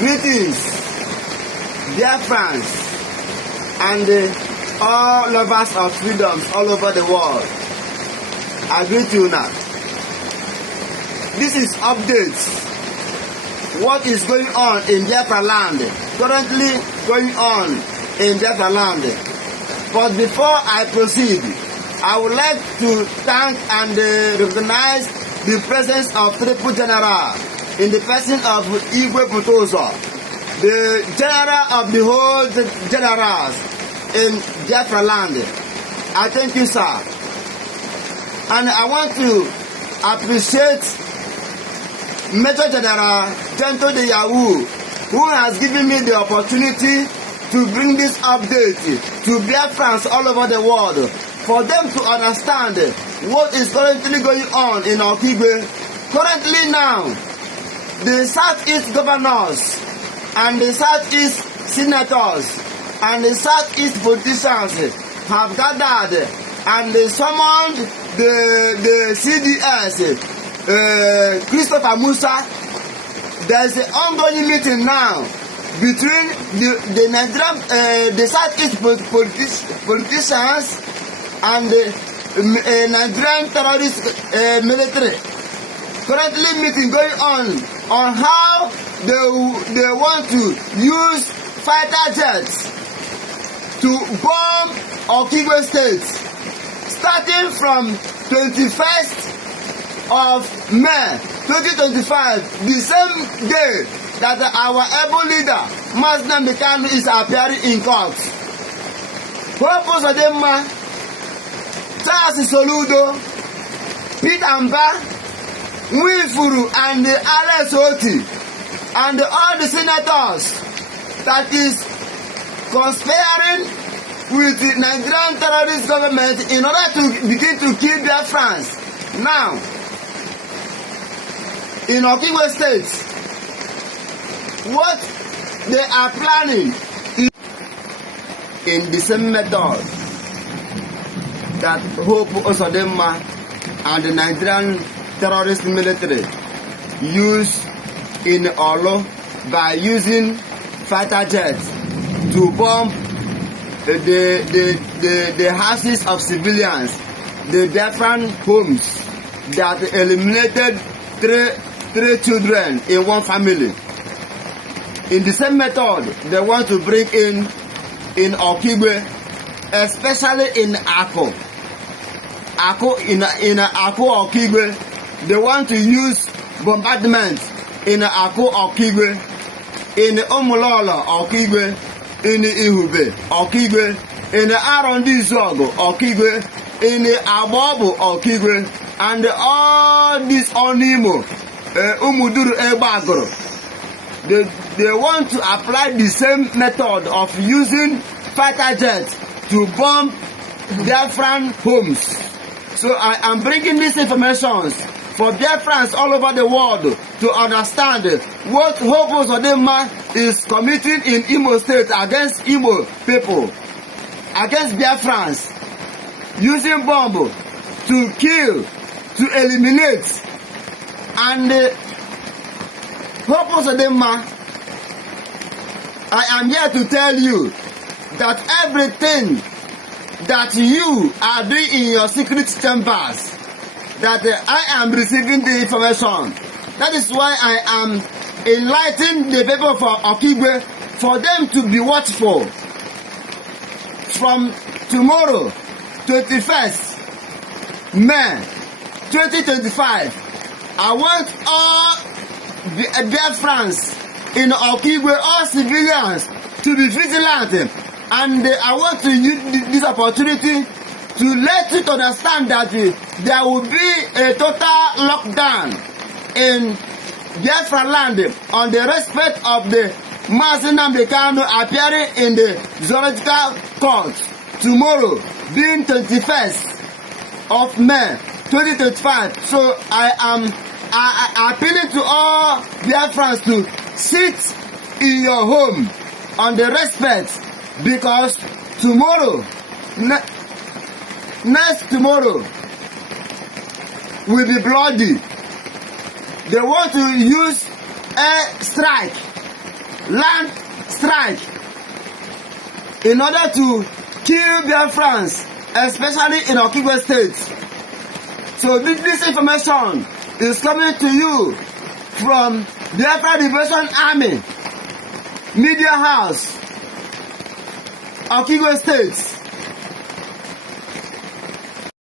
Greetings, dear friends, and all lovers of freedoms all over the world. I greet you now. This is updates. What is going on in Biafra land? Currently going on in Biafra land. But before I proceed, I would like to thank and recognize the presence of Triple General in the person of Igwe Putozo, the general of the whole generals in Biafra land. I thank you, sir. And I want to appreciate Major General Gento de Yahoo, who has given me the opportunity to bring this update to Biafrans all over the world, for them to understand what is currently going on in Okigwe. Currently now, the Southeast governors and the Southeast senators and the Southeast politicians have gathered and they summoned the CDS, Christopher Musa. There's an ongoing meeting now between the Nigerian, the Southeast politicians and the Nigerian terrorist military. Currently meeting going on how they want to use fighter jets to bomb Okigwe State, starting from 21st of May 2025, the same day that our able leader, Mazda Mekano, is appearing in court. Purpose of them, Charles Soludo, Pete Amba, Wifuru, and the RSOT, and all the senators that is conspiring with the Nigerian terrorist government in order to begin to kill their friends. Now, in Okigwe State, what they are planning is in the same method that Hope Osodema and the Nigerian terrorist military use in Olo by using fighter jets to bomb the houses of civilians, the different homes that eliminated three children in one family. In the same method, they want to bring in Okigwe, especially in Ako. In Ako Okigwe, they want to use bombardment in Ako Okigwe, in Omolola Okigwe, in Ihube Okigwe, in Arondi Zogo Okigwe, in Abobo Okigwe, and all these Onimo, Umuduru Ebagoro. They want to apply the same method of using fighter jets to bomb Biafran homes. So I am bringing these information for Biafrans all over the world to understand what Hope Uzodinma is committing in Imo State against Igbo people, against Biafrans, using bomb to kill, to eliminate. And Hope Uzodinma, I am here to tell you that everything that you are doing in your secret chambers, that I am receiving the information. That is why I am enlightening the people for Okigwe, for them to be watchful. From tomorrow, 21st May 2025, I want all Biafrans in Okigwe, all civilians, to be vigilant. And I want to use this opportunity to let you understand that there will be a total lockdown in Biafra land on the respect of the Mazda Mekano appearing in the zoological court tomorrow, being 21st of May 2025. So I am appealing to all Biafrans to sit in your home on the respect, because tomorrow, next tomorrow, will be bloody. They want to use air strike land strike in order to kill Biafrans, especially in Okigwe State. So this information is coming to you from Biafra Liberation Army Media House, Okigwe State.